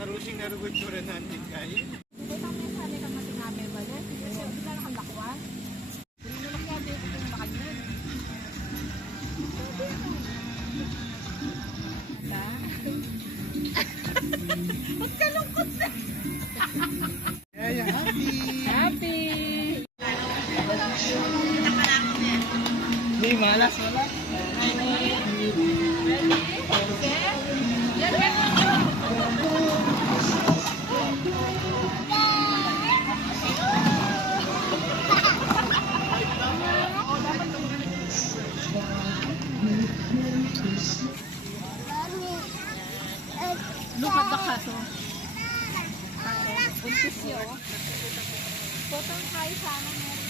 Tarusing narugot ko rin natin kayo. Hindi kami sali kang masinabi ba yan? Kasi bigla nakalakwan. Hindi mo lang yan dito yung makanyan. Diba? Magkalungkot na! Kaya happy! Happy! Hindi, malas, wala. Lupa ba kaso? Buntis yun. Potong kayo sana meron.